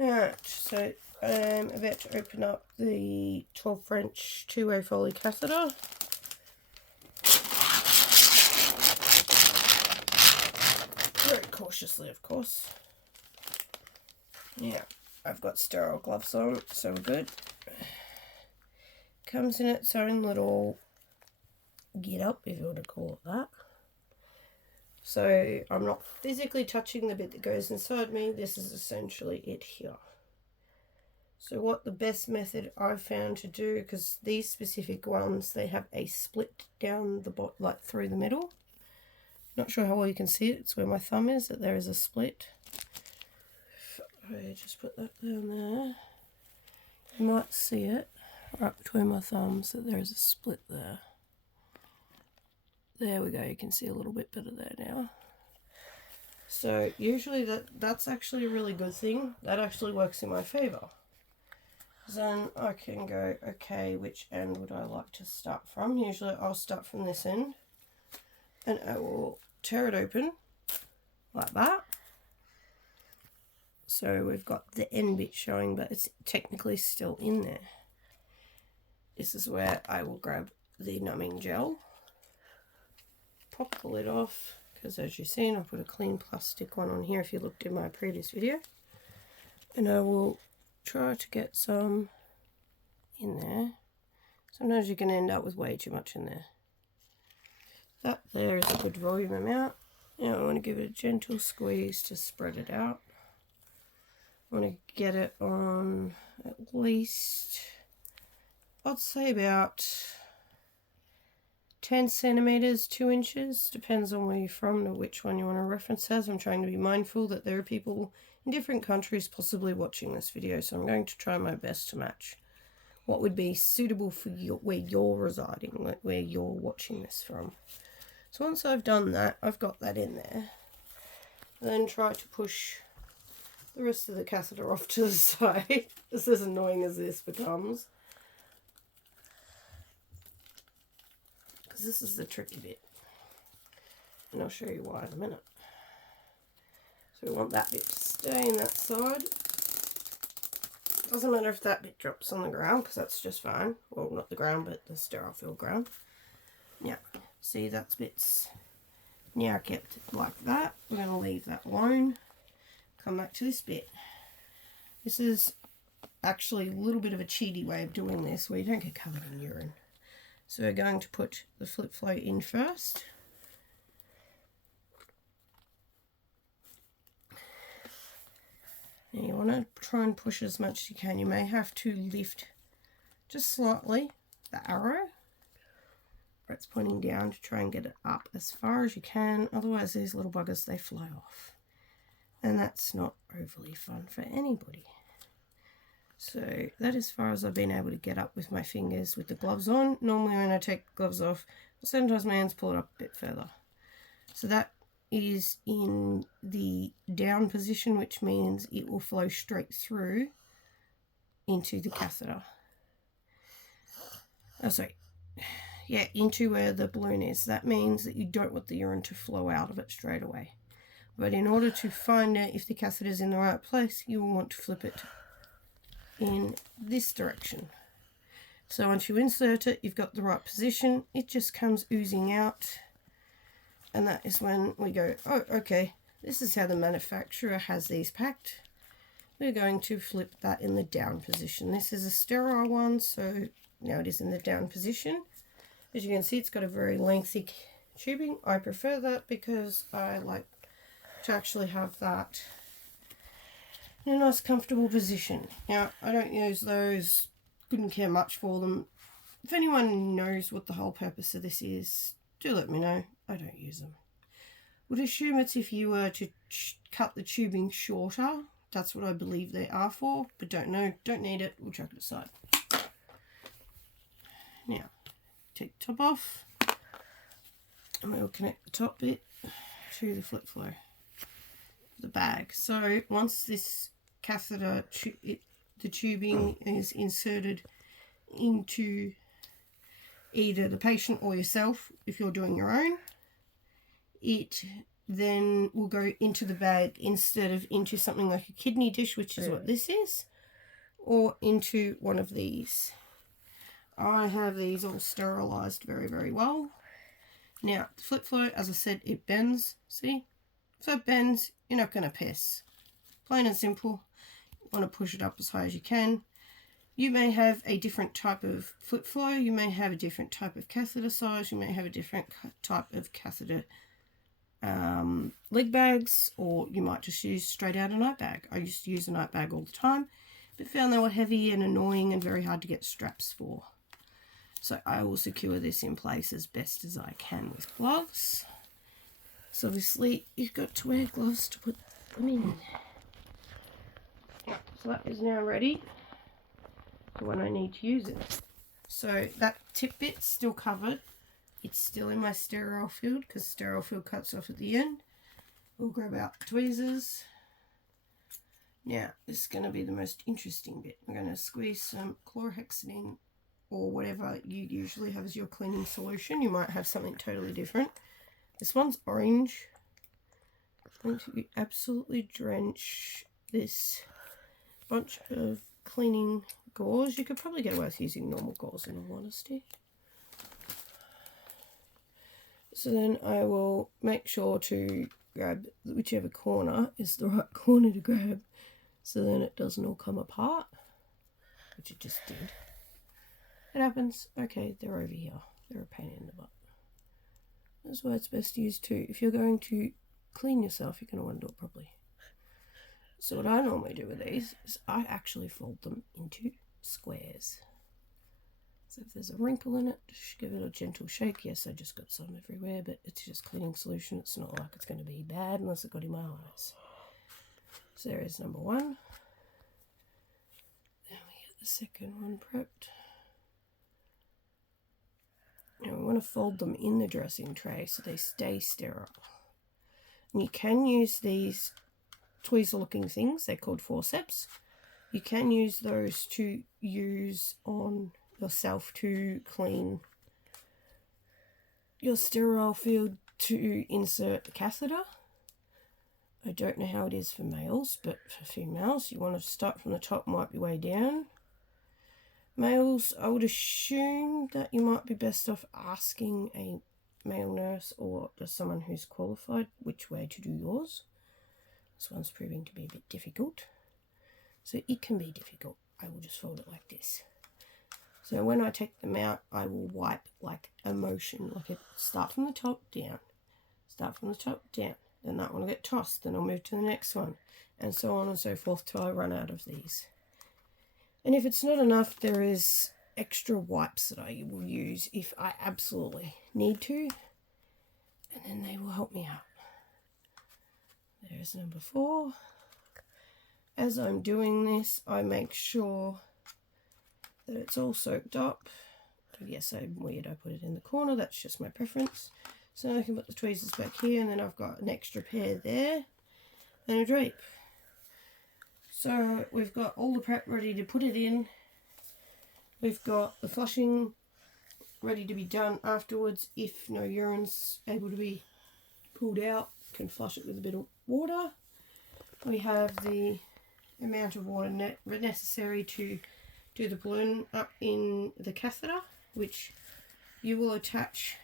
Alright, so I'm about to open up the 12 French two-way Foley catheter. Very cautiously, of course. Yeah, I've got sterile gloves on, so we're good. Comes in its own little get-up, if you want to call it that. So I'm not physically touching the bit that goes inside me. This is essentially it here. So what the best method I've found to do, because these specific ones, they have a split down the bottom, like through the middle. Not sure how well you can see it. It's where my thumb is, that there is a split. I just put that down there. You might see it right between my thumbs, that there is a split there. There we go, you can see a little bit better there now. So usually that's actually a really good thing. That actually works in my favour. Then I can go, okay, which end would I like to start from? Usually I'll start from this end, and I will tear it open like that. So we've got the end bit showing, but it's technically still in there. This is where I will grab the numbing gel, pop the lid off, because as you've seen, I put a clean plastic one on here if you looked in my previous video. And I will try to get some in there. Sometimes you can end up with way too much in there. That there is a good volume amount. Now I want to give it a gentle squeeze to spread it out. I want to get it on at least, I'd say about 10 centimeters, 2 inches, depends on where you're from and which one you want to reference as. I'm trying to be mindful that there are people in different countries possibly watching this video, so I'm going to try my best to match what would be suitable for where you're residing, where you're watching this from. So once I've done that, I've got that in there. Then try to push the rest of the catheter off to the side, as annoying as this becomes. Because this is the tricky bit. And I'll show you why in a minute. So we want that bit to stay in that side. Doesn't matter if that bit drops on the ground, because that's just fine. Well, not the ground, but the sterile field ground. Yeah, see, that's bits now kept like that. We're going to leave that alone. Come back to this bit. This is actually a little bit of a cheaty way of doing this, where you don't get covered in urine. So we're going to put the flip flow in first. And you want to try and push as much as you can. You may have to lift just slightly the arrow where it's pointing down to try and get it up as far as you can. Otherwise these little buggers, they fly off. And that's not overly fun for anybody. So that is as far as I've been able to get up with my fingers with the gloves on. Normally when I take the gloves off, sometimes my hands pull it up a bit further. So that is in the down position, which means it will flow straight through into the catheter. Oh, sorry. Yeah, into where the balloon is. That means that you don't want the urine to flow out of it straight away. But in order to find out if the catheter is in the right place, you will want to flip it in this direction. So once you insert it, you've got the right position. It just comes oozing out. And that is when we go, oh, okay, this is how the manufacturer has these packed. We're going to flip that in the down position. This is a sterile one, so now it is in the down position. As you can see, it's got a very lengthy tubing. I prefer that because I like to actually have that in a nice comfortable position. Now, I don't use those, couldn't care much for them. If anyone knows what the whole purpose of this is, do let me know. I don't use them. Would assume it's if you were to cut the tubing shorter. That's what I believe they are for, but don't know, don't need it, we'll chuck it aside. Now, take the top off, and we'll connect the top bit to the flip flow, the bag. So once this catheter, the tubing is inserted into either the patient or yourself, if you're doing your own, it then will go into the bag instead of into something like a kidney dish, which is what this is, or into one of these. I have these all sterilised very, very well. Now, the flip flow, as I said, it bends. See? If it bends, you're not going to piss. Plain and simple. You want to push it up as high as you can. You may have a different type of flip flow. You may have a different type of catheter size. You may have a different type of catheter leg bags, or you might just use straight out a night bag. I used to use a night bag all the time, but found they were heavy and annoying and very hard to get straps for. So I will secure this in place as best as I can with gloves. So obviously you've got to wear gloves to put them in. So that is now ready for when I need to use it. So that tip bit's still covered. It's still in my sterile field because sterile field cuts off at the end. We'll grab out tweezers. Now this is going to be the most interesting bit. We're going to squeeze some chlorhexidine or whatever you usually have as your cleaning solution. You might have something totally different. This one's orange. I'm going to absolutely drench this bunch of cleaning gauze. You could probably get away with using normal gauze in all honesty. So then I will make sure to grab whichever corner is the right corner to grab, so then it doesn't all come apart, which it just did. It happens. Okay, they're over here. They're a pain in the butt. That's why it's best to use two. If you're going to clean yourself, you're going to want to do it properly. So what I normally do with these is I actually fold them into squares. So if there's a wrinkle in it, just give it a gentle shake. Yes, I just got some everywhere, but it's just cleaning solution. It's not like it's going to be bad unless it got in my eyes. So there is number one. Then we get the second one prepped. Now we want to fold them in the dressing tray so they stay sterile. And you can use these tweezer looking things, they're called forceps. You can use those to use on yourself to clean your sterile field to insert the catheter. I don't know how it is for males, but for females you want to start from the top and work your way down. Males, I would assume that you might be best off asking a male nurse or just someone who's qualified which way to do yours. This one's proving to be a bit difficult. So it can be difficult. I will just fold it like this. So when I take them out, I will wipe like a motion, like it start from the top down, start from the top down. Then that one will get tossed. Then I'll move to the next one, and so on and so forth till I run out of these. And if it's not enough, there is extra wipes that I will use if I absolutely need to, and then they will help me out. There's number 4. As I'm doing this, I make sure that it's all soaked up. Yes, I'm weird, I put it in the corner, that's just my preference. So now I can put the tweezers back here, and then I've got an extra pair there and a drape. So we've got all the prep ready to put it in. We've got the flushing ready to be done afterwards. If no urine's able to be pulled out, you can flush it with a bit of water. We have the amount of water necessary to do the balloon up in the catheter, which you will attach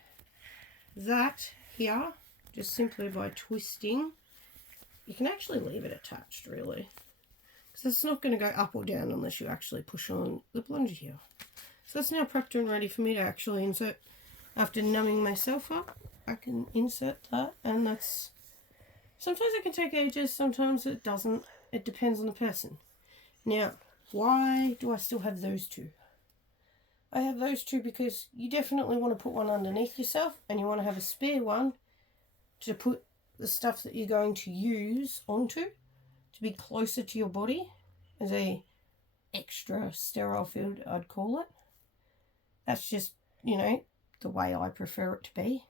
that here just simply by twisting. You can actually leave it attached really, because it's not going to go up or down unless you actually push on the plunger here. So it's now prepped and ready for me to actually insert. After numbing myself up, I can insert that, and that's, sometimes it can take ages, sometimes it doesn't. It depends on the person. Now, why do I still have those two? I have those two because you definitely want to put one underneath yourself, and you want to have a spare one to put the stuff that you're going to use onto, to be closer to your body, as a extra sterile field, I'd call it. That's just, you know, the way I prefer it to be.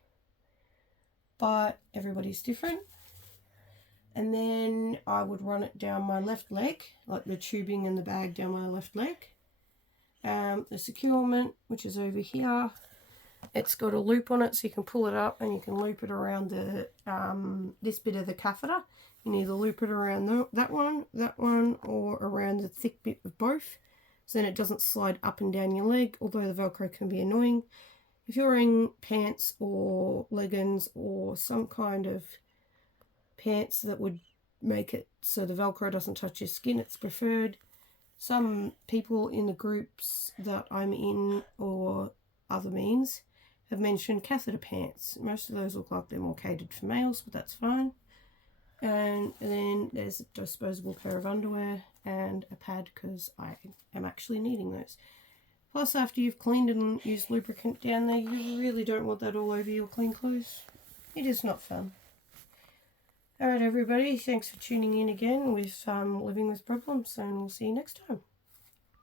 But everybody's different. And then I would run it down my left leg, like the tubing and the bag down my left leg. The securement, which is over here, It's got a loop on it, so you can pull it up and you can loop it around the this bit of the catheter. You can either loop it around that one, or around the thick bit of both, so then it doesn't slide up and down your leg, although the Velcro can be annoying. If you're wearing pants or leggings or some kind of pants that would make it so the Velcro doesn't touch your skin, it's preferred. Some people in the groups that I'm in or other means have mentioned catheter pants. Most of those look like they're more catered for males, but that's fine. And then there's a disposable pair of underwear and a pad, because I am actually needing those. Plus, after you've cleaned and used lubricant down there, you really don't want that all over your clean clothes. It is not fun. Alright everybody, thanks for tuning in again with Living with Problems, and we'll see you next time.